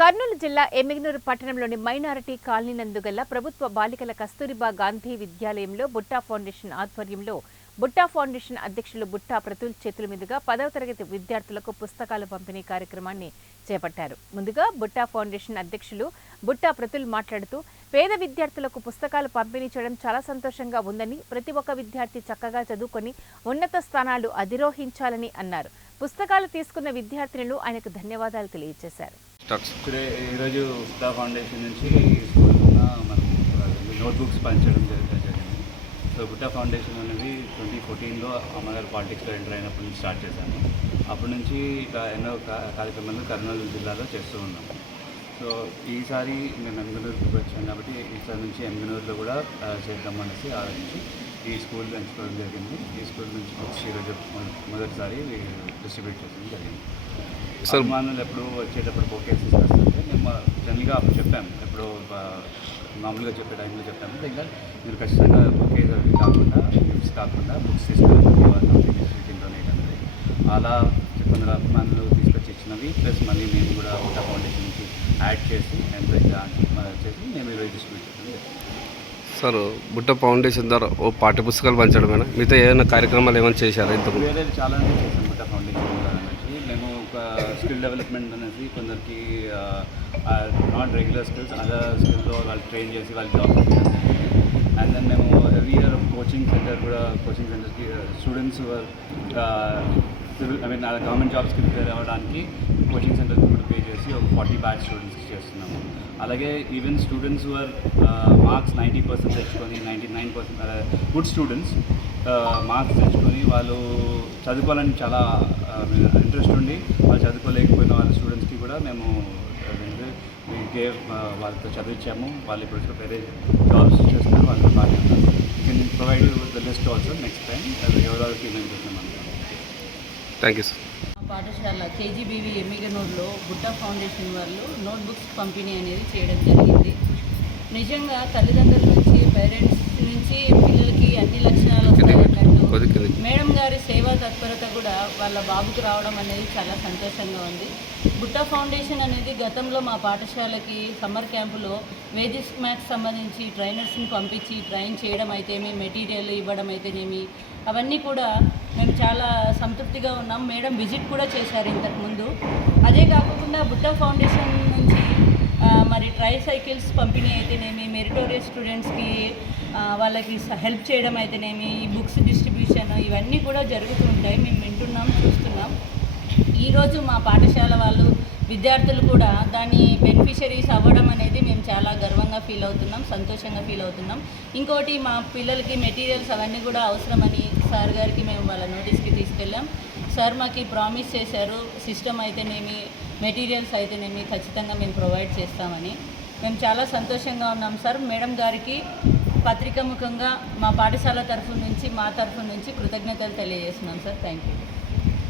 కర్నూలు జిల్లా ఎమ్మిగనూరు పట్టణంలోని minority colony నందుగల ప్రభుత్వ బాలికల కస్తూరిబా గాంధీ విద్యాలయంలో బుట్టా ఫౌండేషన్ ఆధ్వర్యంలో బుట్టా ఫౌండేషన్ అధ్యక్షులు బుట్టా ప్రతుల్ చేతుల మీదుగా పదవ తరగతి విద్యార్థులకు పుస్తకాలు పంపిణీ కార్యక్రమాన్ని చేపట్టారు. ముందుగా బుట్టా ఫౌండేషన్ అధ్యక్షులు బుట్టా ప్రతుల్ మాట్లాడుతూ పేద విద్యార్థులకు పుస్తకాలు పంపిణీ చేయడం చాలా సంతోషంగా ఉందని ప్రతి ఒక్క విద్యార్థి చక్కగా చదువుకొని ఉన్నత స్థానాలు అధిరోహించాలని అన్నారు. పుస్తకాలు తీసుకున్న విద్యార్థినులు ఆయనకు ధన్యవాదాలు తెలియజేశారు. టుడే ఈరోజు ఉత్తా ఫౌండేషన్ నుంచి స్కూల్లో మనం నోట్బుక్స్ పంచడం జరిగింది. సో బుట్టా ఫౌండేషన్ అనేది ట్వంటీ ఫోర్టీన్లో అమ్మగారు పాలిటిక్స్లో ఎంటర్ అయినప్పటి నుంచి స్టార్ట్ చేశాను. అప్పటి నుంచి ఇట్లా ఎన్నో కార్యక్రమాలు కర్నూలు జిల్లాలో చేస్తూ ఉన్నాము సో ఈసారి మేము ఎంగనూరుకి వచ్చాం కాబట్టి ఈసారి నుంచి ఎంగనూరులో కూడా చేద్దాం అనేసి ఆలోచించి ఈ స్కూల్ ఎంచుకోవడం జరిగింది. ఈ స్కూల్ నుంచి బుక్స్ ఈరోజు మొదటిసారి డిస్ట్రిబ్యూట్ చేయడం జరిగింది. అభిమానులు ఎప్పుడు వచ్చేటప్పుడు బొకేస్ తీసుకొస్తుంటే మేము జనరల్గా అప్పుడు చెప్పాము. ఎప్పుడు మామూలుగా చెప్పే టైంలో చెప్పాము. ఇంకా మీరు ఖచ్చితంగా బొకేస్ అవి కాకుండా గిఫ్ట్స్ కాకుండా బుక్స్ అనేది. అలా కొందరు అభిమానులు తీసుకొచ్చి ఇచ్చినవి ప్లస్ మళ్ళీ మేము కూడా ఉటా ఫౌండేషన్కి యాడ్ చేసి ఎంత చేసి మేము ఈరోజు డిస్ట్రిబ్యూట్. సార్ బుట్ట ఫౌండేషన్ ద్వారా ఓ పాఠ్య పుస్తకాలు పంచడమేనా? మిగతా ఏదైనా కార్యక్రమాలు ఏమైనా చేశారా ఇంతకు చాలానే చేసాం బుట్టా ఫౌండేషన్. నుంచి ఒక స్కిల్ డెవలప్మెంట్ అనేసి కొందరికి నాట్ రెగ్యులర్ స్కిల్స్ అదర్ స్కిల్లో వాళ్ళు ట్రైన్ చేసి వాళ్ళు జాబ్ అండ్ దెన్ మేము ఎవ్రీ ఇయర్ కోచింగ్ సెంటర్ కూడా కోచింగ్ సెంటర్కి students civil I mean government జాబ్స్కి ప్రిపేర్ అవ్వడానికి కోచింగ్ సెంటర్కి కూడా పే చేసి ఒక ఫార్టీ బ్యాచ్ స్టూడెంట్స్కి చేస్తున్నాము. అలాగే even students were marks ninety percent తెచ్చుకొని ninety nine percent good students marks తెచ్చుకొని వాళ్ళు చదువుకోవాలని చాలా ఇంట్రెస్ట్ ఉండి వాళ్ళు చదువుకోలేకపోయిన వాళ్ళ స్టూడెంట్స్కి కూడా మేము గేవ్ వాళ్ళతో చదివించాము. వాళ్ళు ఇప్పుడు వేరే జాబ్స్ చేస్తున్నారు వాళ్ళతో బాగా can provide the list also next time ఎవరెవరికి మేము చేస్తున్నాం థ్యాంక్ యూ సార్ మా పాఠశాల కేజీబీవీ ఎమ్మిగనూరులో బుట్టా ఫౌండేషన్ వాళ్ళు నోట్బుక్స్ పంపిణీ అనేది చేయడం జరిగింది. నిజంగా తల్లిదండ్రుల నుంచి పేరెంట్స్ నుంచి పిల్లలకి అన్ని లక్షణాలు మేడం గారి తత్పరత కూడా వాళ్ళ బాబుకు రావడం అనేది చాలా సంతోషంగా ఉంది. బుట్ట ఫౌండేషన్ అనేది గతంలో మా పాఠశాలకి సమ్మర్ క్యాంపులో వేదిక్ మ్యాథ్స్ సంబంధించి ట్రైనర్స్ని పంపించి ట్రైన్ చేయడం అయితేమి మెటీరియల్ ఇవ్వడం అయితేనేమి అవన్నీ కూడా మేము చాలా సంతృప్తిగా ఉన్నాం. మేడం విజిట్ కూడా చేశారు ఇంతకుముందు అదే కాకుండా బుట్ట ఫౌండేషన్ మరి ట్రై సైకిల్స్ పంపిణీ అయితేనేమి మెరిటోరియస్ స్టూడెంట్స్కి వాళ్ళకి స- హెల్ప్ చేయడం అయితేనేమి ఈ బుక్స్ డిస్ట్రిబ్యూషన్ ఇవన్నీ కూడా జరుగుతూ ఉంటాయి. మేము వింటున్నాం చూస్తున్నాం. ఈరోజు మా పాఠశాల వాళ్ళు విద్యార్థులు కూడా దాని బెనిఫిషరీస్ అవ్వడం అనేది మేము చాలా గర్వంగా ఫీల్ అవుతున్నాం సంతోషంగా ఫీల్ అవుతున్నాం. ఇంకోటి మా పిల్లలకి మెటీరియల్స్ అవన్నీ కూడా అవసరమని సార్ గారికి మేము వాళ్ళ నోటీస్కి తీసుకెళ్ళాం. సార్ మాకు ప్రామిస్ చేశారు సిస్టమ్ అయితేనేమి మెటీరియల్స్ అయితేనేమి ఖచ్చితంగా మేము ప్రొవైడ్ చేస్తామని. మేము చాలా సంతోషంగా ఉన్నాం సార్. మేడం గారికి పత్రిక ముఖంగా మా పాఠశాల తరఫు నుంచి మా తరఫు నుంచి కృతజ్ఞతలు తెలియజేస్తున్నాం సార్. Thank you